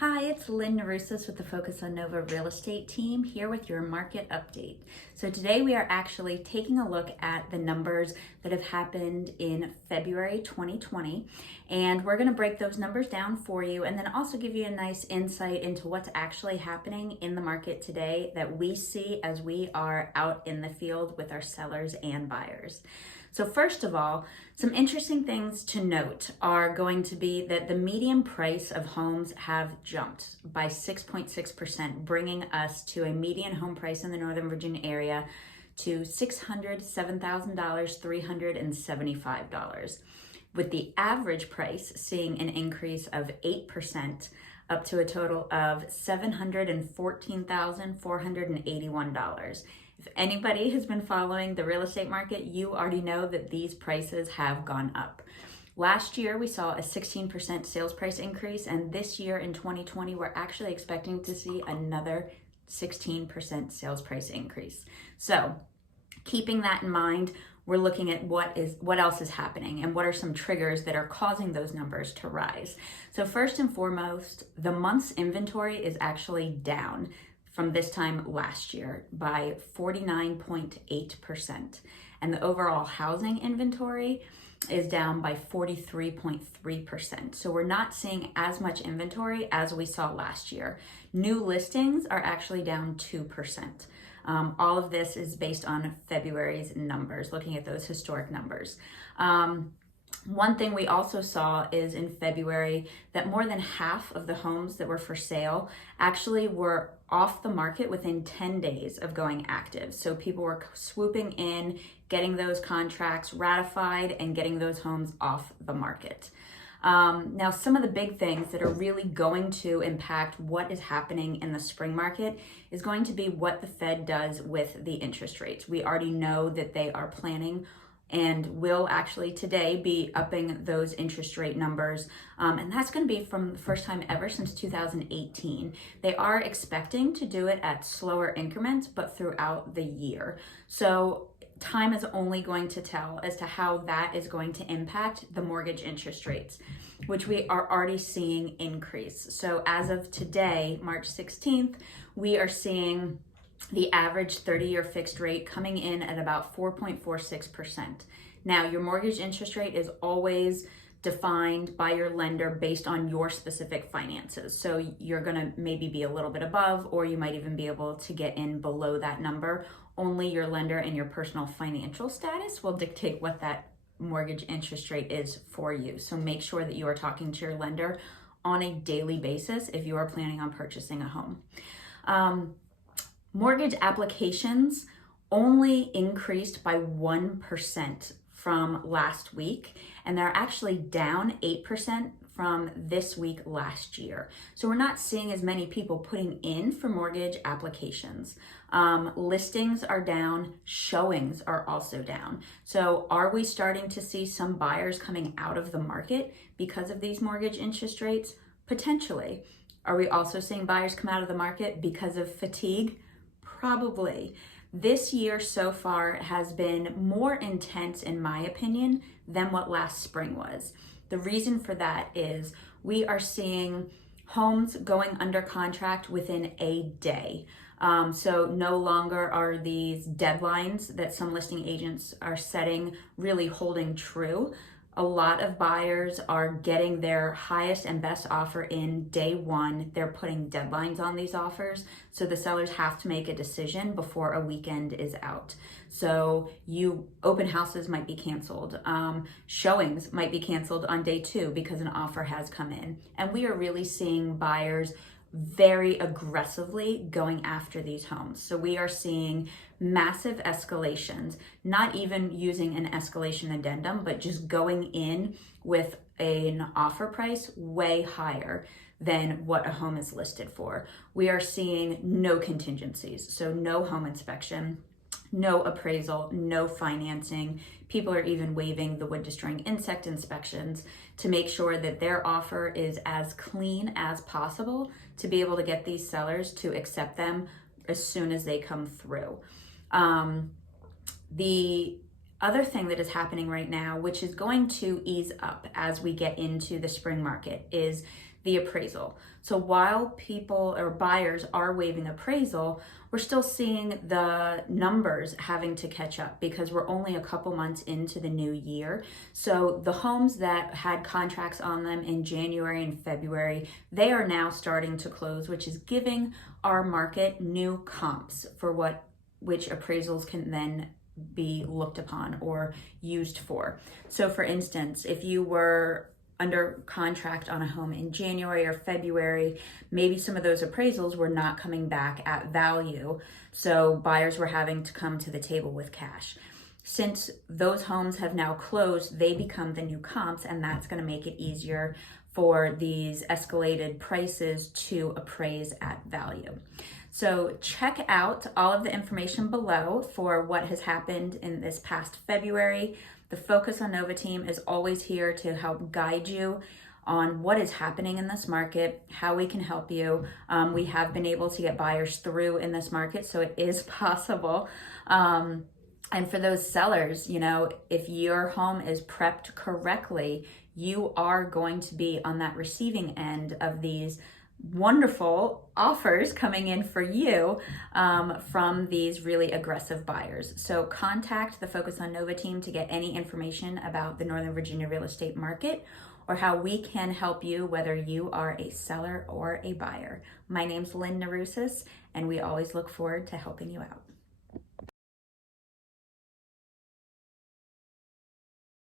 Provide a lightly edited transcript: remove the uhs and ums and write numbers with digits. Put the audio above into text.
Hi, it's Lynn Norusis with the Focus on Nova Real Estate team here with your market update. So today we are actually taking a look at the numbers that have happened in February 2020, and we're going to break those numbers down for you and then also give you a nice insight into what's actually happening in the market today that we see as we are out in the field with our sellers and buyers. So first of all, some interesting things to note are going to be that the median price of homes have jumped by 6.6%, bringing us to a median home price in the Northern Virginia area to $607,375, with the average price seeing an increase of 8% up to a total of $714,481. If anybody has been following the real estate market, you already know that these prices have gone up. Last year, we saw a 16% sales price increase, and this year in 2020, we're actually expecting to see another 16% sales price increase. So, keeping that in mind, we're looking at what else is happening and what are some triggers that are causing those numbers to rise. So first and foremost, the month's inventory is actually down from this time last year by 49.8%. And the overall housing inventory is down by 43.3%. So we're not seeing as much inventory as we saw last year. New listings are actually down 2%. All of this is based on February's numbers, looking at those historic numbers. One thing we also saw is in February that more than half of the homes that were for sale actually were off the market within 10 days of going active. So people were swooping in, getting those contracts ratified and getting those homes off the market. Now, some of the big things that are really going to impact what is happening in the spring market is going to be what the Fed does with the interest rates. We already know that they are planning and will actually today be upping those interest rate numbers. And that's going to be from the first time ever since 2018. They are expecting to do it at slower increments, but throughout the year. So time is only going to tell as to how that is going to impact the mortgage interest rates, which we are already seeing increase. So as of today, March 16th, we are seeing the average 30-year fixed rate coming in at about 4.46%. Now, your mortgage interest rate is always defined by your lender based on your specific finances. So you're gonna maybe be a little bit above, or you might even be able to get in below that number. Only your lender and your personal financial status will dictate what that mortgage interest rate is for you. So make sure that you are talking to your lender on a daily basis if you are planning on purchasing a home. Mortgage applications only increased by 1% from last week, and they're actually down 8% from this week last year. So we're not seeing as many people putting in for mortgage applications. Listings are down, showings are also down. So are we starting to see some buyers coming out of the market because of these mortgage interest rates? Potentially. Are we also seeing buyers come out of the market because of fatigue? Probably. This year so far has been more intense, in my opinion, than what last spring was. The reason for that is we are seeing homes going under contract within a day. So no longer are these deadlines that some listing agents are setting really holding true. A lot of buyers are getting their highest and best offer in day one. They're putting deadlines on these offers, so the sellers have to make a decision before a weekend is out. So open houses might be canceled. Showings might be canceled on day two because an offer has come in. And we are really seeing buyers very aggressively going after these homes. So we are seeing massive escalations, not even using an escalation addendum, but just going in with an offer price way higher than what a home is listed for. We are seeing no contingencies, so no home inspection, no appraisal, no financing. People are even waiving the wood destroying insect inspections to make sure that their offer is as clean as possible to be able to get these sellers to accept them as soon as they come through. The other thing that is happening right now, which is going to ease up as we get into the spring market, is the appraisal. So while people or buyers are waiving appraisal, we're still seeing the numbers having to catch up because we're only a couple months into the new year. So the homes that had contracts on them in January and February, they are now starting to close, which is giving our market new comps for which appraisals can then be looked upon or used for. So for instance, if you were under contract on a home in January or February, maybe some of those appraisals were not coming back at value. So buyers were having to come to the table with cash. Since those homes have now closed, they become the new comps, and that's going to make it easier for these escalated prices to appraise at value. So check out all of the information below for what has happened in this past February. The Focus on Nova team is always here to help guide you on what is happening in this market, how we can help you. We have been able to get buyers through in this market, so it is possible. And for those sellers, if your home is prepped correctly, you are going to be on that receiving end of these wonderful offers coming in for you from these really aggressive buyers. So contact the Focus on Nova team to get any information about the Northern Virginia real estate market or how we can help you, whether you are a seller or a buyer. My name's Lynn Norusis, and we always look forward to helping you out.